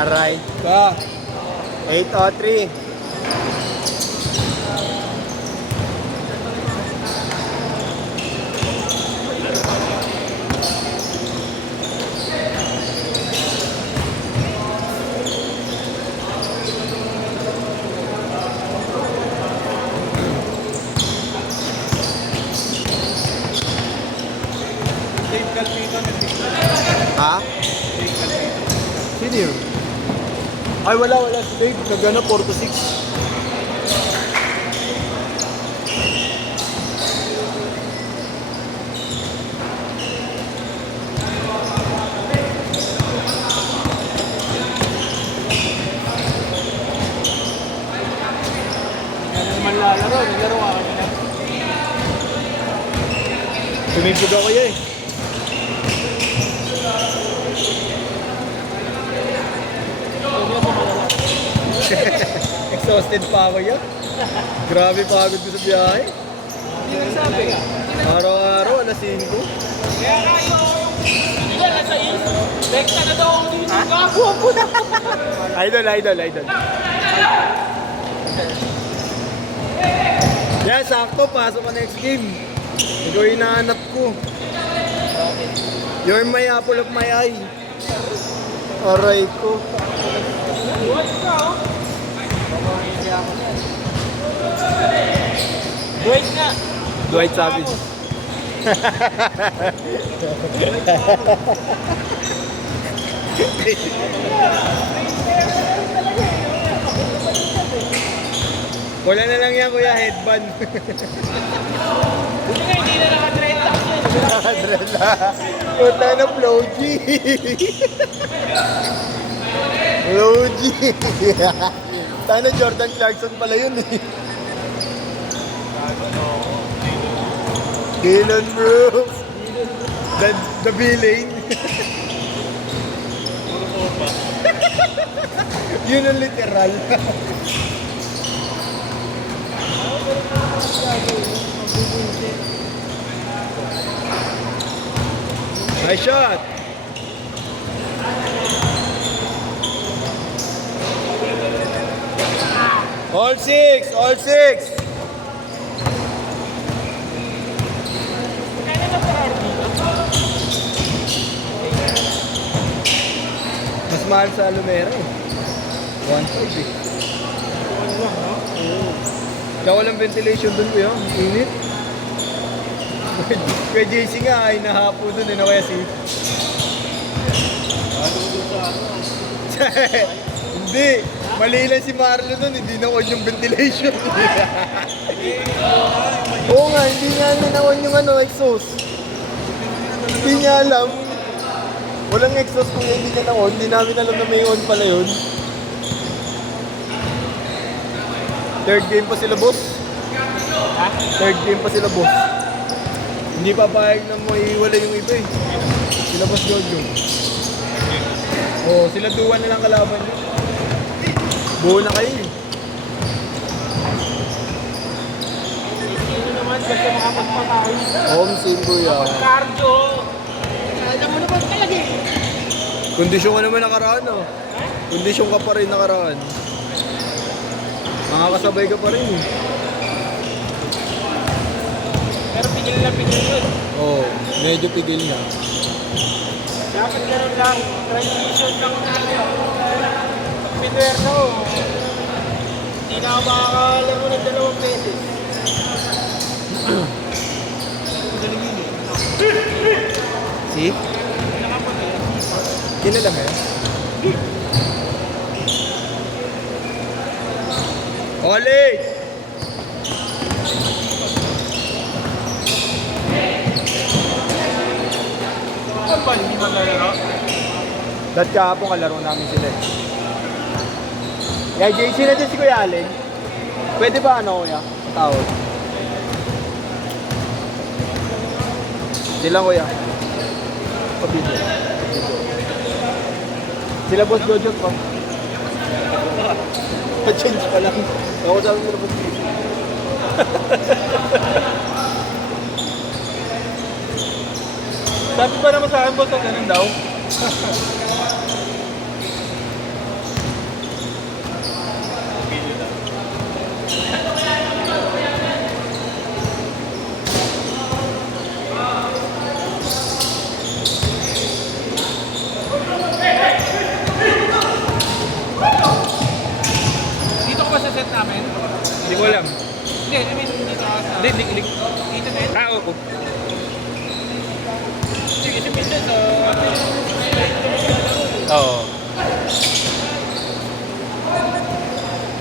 Alright. Ba? 803. Dave Calpito. Ha? Dave Calpito. Sino yun? Ay, wala si Dave. Nagana 4 to 6. Ano naman lalaro? Nilaro ka kanina. Tumibig ako eh. Pwede mo malala. Exhausted pa ako yan. Grabe pagod ko sa biyahe. Hindi nagsabi. Araw-araw, alas 5. Kaya kayo. Hindi na sa iso. Bekta na daw ako dito. Gago ako na. Idol. Yan, sakto. Pasok ka next game. Ikaw yung hinahanap ko. You're my apple of my eye. Aray ko. Buhat ka oh. Dwight nga. Dwight Savage. Wala na lang yan, kuya. Headband. Buti nga hindi na naka-dreadlocks yun. Puta na, Flow G. Flow G. Tana, Jordan Clarkson pala yun eh. Dylan Brooks. The B-Lane. Yun ang literal. Nice shot. All six. Mas mahal sa Alumera eh. 1.5 eh. Kaya walang ventilation dun ko yun. Init. Kaya JC nga ay nahapo dun eh. Na kaya si... Hindi. Mali lang si Marlo dun. Hindi na-on yung ventilation. Oo nga. Hindi nga na-on yung exhaust. Hindi niya alam. Walang exhaust kung hindi niya na-on. Hindi namin alam na may on pala yun. Third game pa sila, boss. Ha? Third game pa sila, boss. Hindi papayag na maiwala yung iba eh. Sila boss Jojo. Oo, sila duwan na lang kalaban nyo. Buo na kayo eh. Sino naman basta makapagpatay? Home team kuya. Cardio. Alam mo naman talaga eh. Kondisyon ka naman nakaraan oh. Ha? Kondisyon ka pa rin nakaraan. Makakasabay ka pa rin eh. Pero pigil yun. Oo, medyo pigil na. Dapat ganun lang. Transition lang tayo. Pinwerno. Hindi na ako makakalaro ng 2 beses. Galing yun eh. Si? Kinala mo yun? Oli! Ano ba? Hindi man lalaro? Dahil kahapon kalaro namin sila eh. Kaya JC na din si Kuya Allen. Pwede ba ano kuya? Tawag. Sila kuya. Pabidyo. Sila boss Jojo pa. Pa-change pa lang. Ako sabi mo na boss Jojo. Sabi ba naman sa akin, boss, ganun daw? men? Hindi ko alam. Hindi, I mean, dito ka sa... Hindi. Dito men? Oo. Sige, si Pinsan, so... Oo.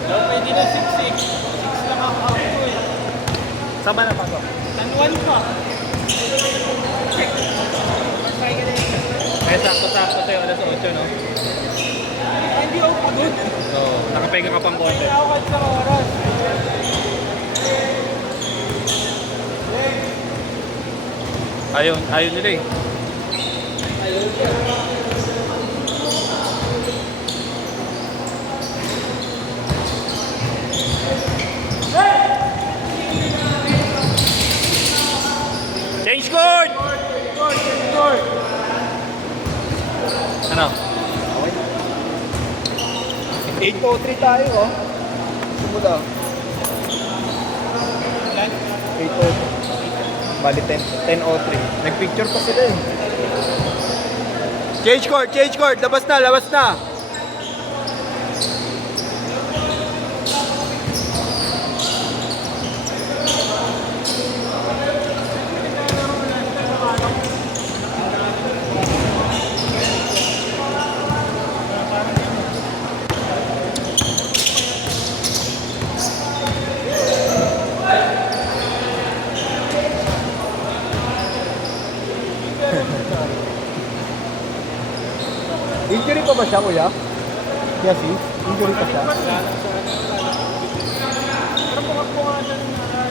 Pwede na 6-6. 6 lang ako eh. Saan ba napasok? San Juan pa. Masay ka din. Kaya sakto-sakto sa'yo, alas 8, no? Hindi ako pagod. Oo. Nakapahinga ka pang konti. Ako kahit sa oras. Ayaw nila eh. Change court! Ano? 8:03 tayo, oh. Simula. Ilan? 8:03. Bali, 10:03. Nagpicture pa sila eh. Change court! Labas na! Injury pa ba siya, kuya? Yes, injury pa siya. Pero pungak-pungatan na lang.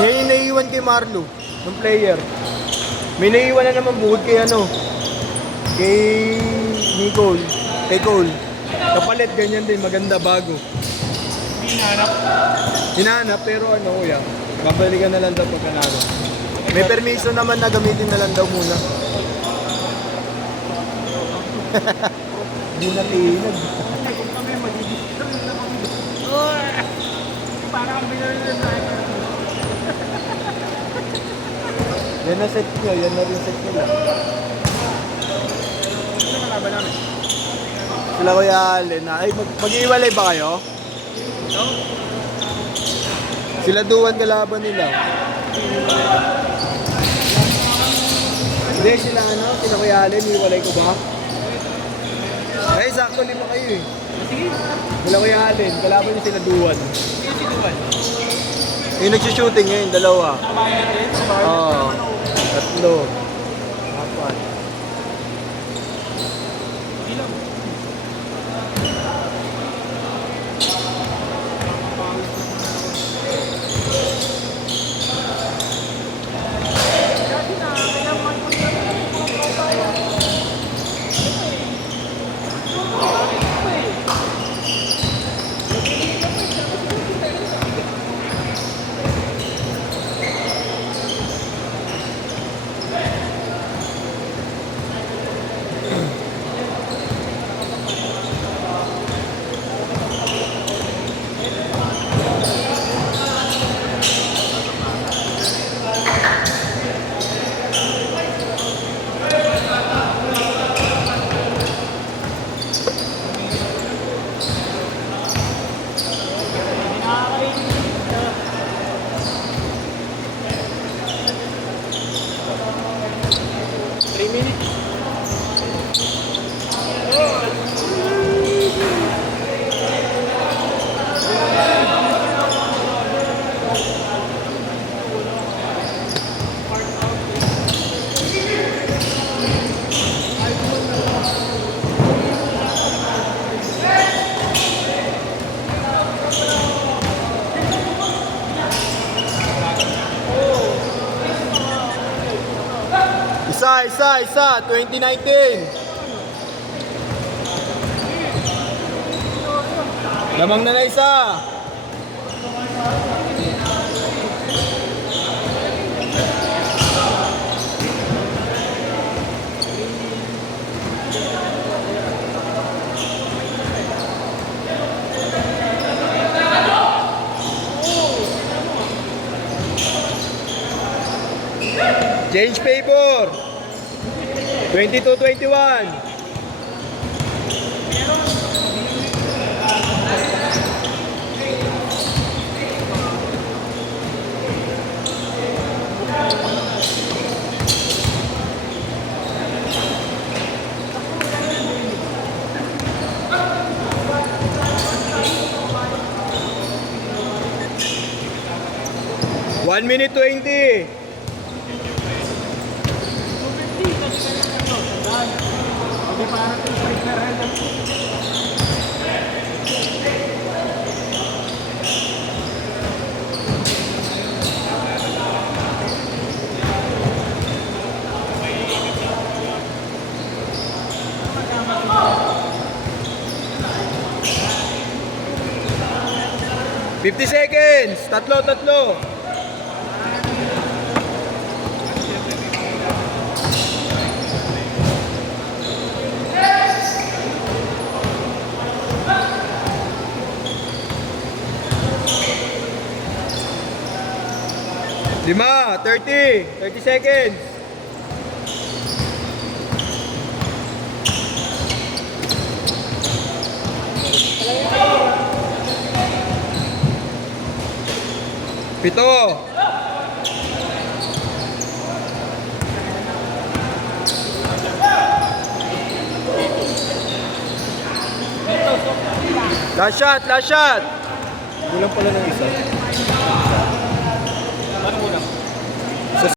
May naiiwan kay Marlo, ng player. May naiiwan na naman buhod kay ano, kay Nicole, kay Cole. Kapalit, ganyan din, maganda, bago. Hinahanap, pero ano kuya, babalikan na lang daw pag nanalo. May permiso naman na gamitin na lang daw muna. Hindi na tinag. Kung kami mag-distribute na kami. Parang binaril na tayo. Yan na set nyo, yan na rin set nila. Ano kalaban namin? Sila kuya Allen, ay mag-iwalay ba kayo? No? Sila duwan kalaban nila. Hindi, sila ano, sila kuya Allen, iwalay ko ba? Ay, sakto 5 kayo eh. Sige. Sila kuya Allen, kalaban niyo sila duwan. Sige, sinuwan. Yung nag-shooting ngayon, 2. Kabayan din. Oo. 3. 4. Hindi lang. Isa, 2019. Lamang na isa. Change paper. 22-21. One minute 20. Fifty seconds. Tatlo. Lima, 30 seconds. Pito. Last shot. Kulang pala ng isa.